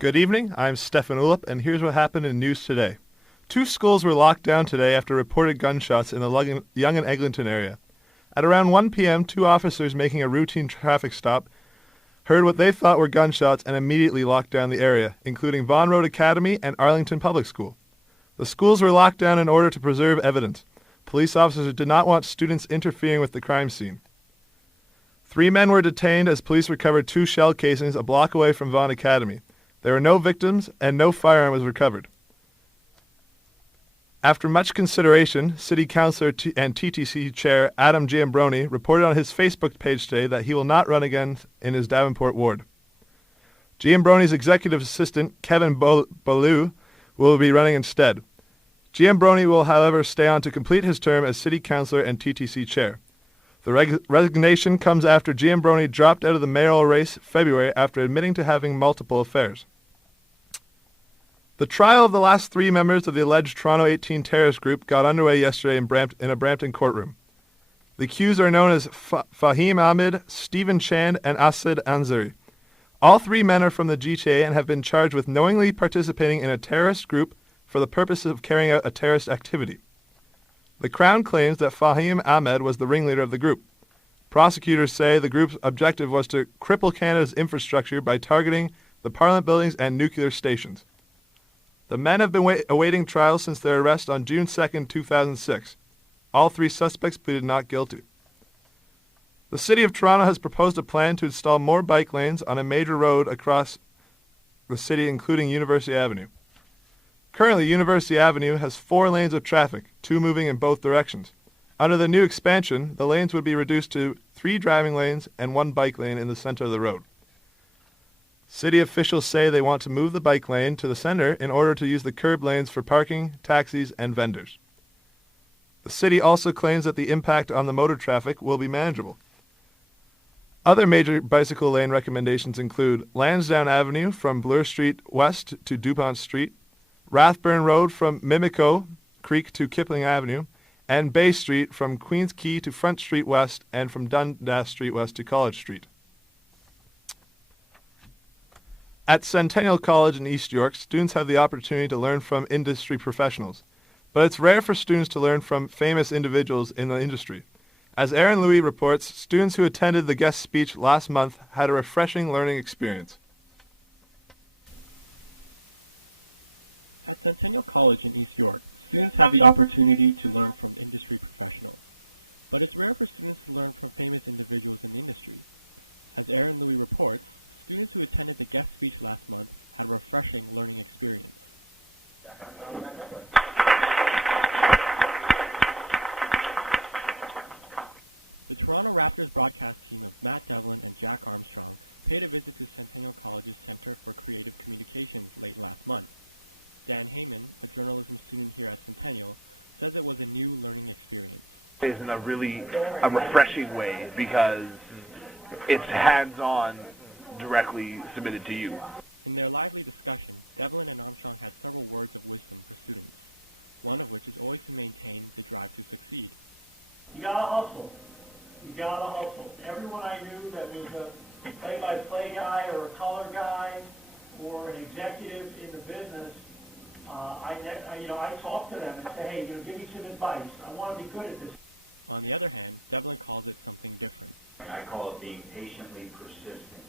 Good evening, I'm Steffan Oolup, and here's what happened in news today. 2 schools were locked down today after reported gunshots in the Yonge and Eglinton area. At around 1 p.m., 2 officers making a routine traffic stop heard what they thought were gunshots and immediately locked down the area, including Vaughan Road Academy and Arlington Public School. The schools were locked down in order to preserve evidence. Police officers did not want students interfering with the crime scene. 3 men were detained as police recovered 2 shell casings a block away from Vaughan Academy. There were no victims and no firearm was recovered. After much consideration, City Councillor and TTC Chair Adam Giambroni reported on his Facebook page today that he will not run again in his Davenport ward. Giambroni's executive assistant, Kevin Beaulieu, will be running instead. Giambroni will, however, stay on to complete his term as City Councillor and TTC Chair. The resignation comes after Giambroni dropped out of the mayoral race February after admitting to having multiple affairs. The trial of the last 3 members of the alleged Toronto 18 terrorist group got underway yesterday in a Brampton courtroom. The accused are known as Fahim Ahmed, Stephen Chand, and Asad Ansari. All 3 men are from the GTA and have been charged with knowingly participating in a terrorist group for the purpose of carrying out a terrorist activity. The Crown claims that Fahim Ahmed was the ringleader of the group. Prosecutors say the group's objective was to cripple Canada's infrastructure by targeting the Parliament buildings and nuclear stations. The men have been awaiting trial since their arrest on June 2, 2006. All 3 suspects pleaded not guilty. The City of Toronto has proposed a plan to install more bike lanes on a major road across the city, including University Avenue. Currently, University Avenue has 4 lanes of traffic, 2 moving in both directions. Under the new expansion, the lanes would be reduced to 3 driving lanes and 1 bike lane in the center of the road. City officials say they want to move the bike lane to the center in order to use the curb lanes for parking, taxis, and vendors. The city also claims that the impact on the motor traffic will be manageable. Other major bicycle lane recommendations include Lansdowne Avenue from Bloor Street west to Dupont Street, Rathburn Road from Mimico Creek to Kipling Avenue, and Bay Street from Queens Quay to Front Street West and from Dundas Street West to College Street. At Centennial College in East York, students have the opportunity to learn from industry professionals, but it's rare for students to learn from famous individuals in the industry. As Aaron Louis reports, students who attended the guest speech last month had a refreshing learning experience. At Centennial College in East York, students have the opportunity to learn from industry professionals, but it's rare for students to learn from famous individuals in the industry. As Aaron Louis reports, students who attended the guest speech last month had a refreshing learning experience. The Toronto Raptors broadcast team of Matt Devlin and Jack Armstrong paid a visit to Centennial College's Center for Creative Communication late last month. Dan Heyman, the journalistic student here at Centennial, says it was a new learning experience. It's in a refreshing way because it's hands-on, directly submitted to you. In their lively discussion, Devlin and Armstrong had several words of wisdom for students, one of which is always to maintain the drive to succeed. You gotta hustle. You gotta hustle. Everyone I knew that was a play-by-play guy or a color guy or an executive in the business, I talk to them and say, hey, give me some advice. I want to be good at this. On the other hand, Devlin calls it something different. I call it being patiently persistent.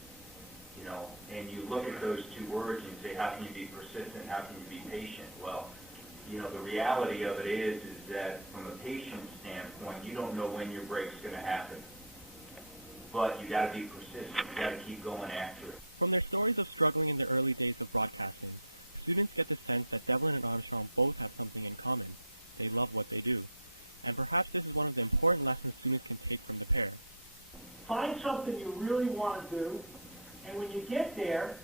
And you look at those 2 words and you say, how can you be persistent? How can you be patient? Well, the reality of it is that from a patient standpoint, you don't know when your break's going to happen. But you got to be persistent. You got to keep going after it. From their stories of struggling in the early days of broadcasting, students get the sense that Devlin and Armstrong both have something in common. They love what they do. And perhaps this is one of the important lessons students can take from the pair. Find something you really want to do, and when you get there,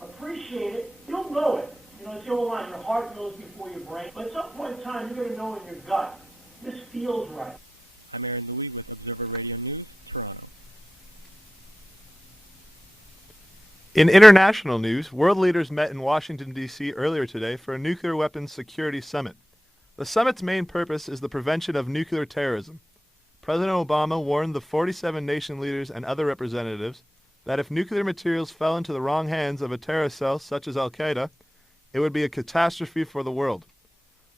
appreciate it. You'll know it. It's the old line, your heart knows before your brain. But at some point in time, you're going to know in your gut, this feels right. I'm Aaron Louis with Observer Radio News, Toronto. In international news, world leaders met in Washington, D.C. earlier today for a nuclear weapons security summit. The summit's main purpose is the prevention of nuclear terrorism. President Obama warned the 47 nation leaders and other representatives that if nuclear materials fell into the wrong hands of a terrorist cell such as Al-Qaeda, it would be a catastrophe for the world.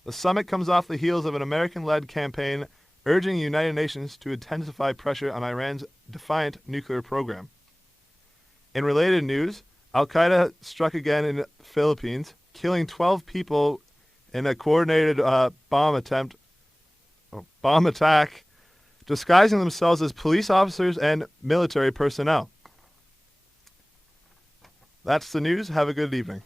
The summit comes off the heels of an American-led campaign urging the United Nations to intensify pressure on Iran's defiant nuclear program. In related news, Al-Qaeda struck again in the Philippines, killing 12 people in a coordinated bomb attack, disguising themselves as police officers and military personnel. That's the news. Have a good evening.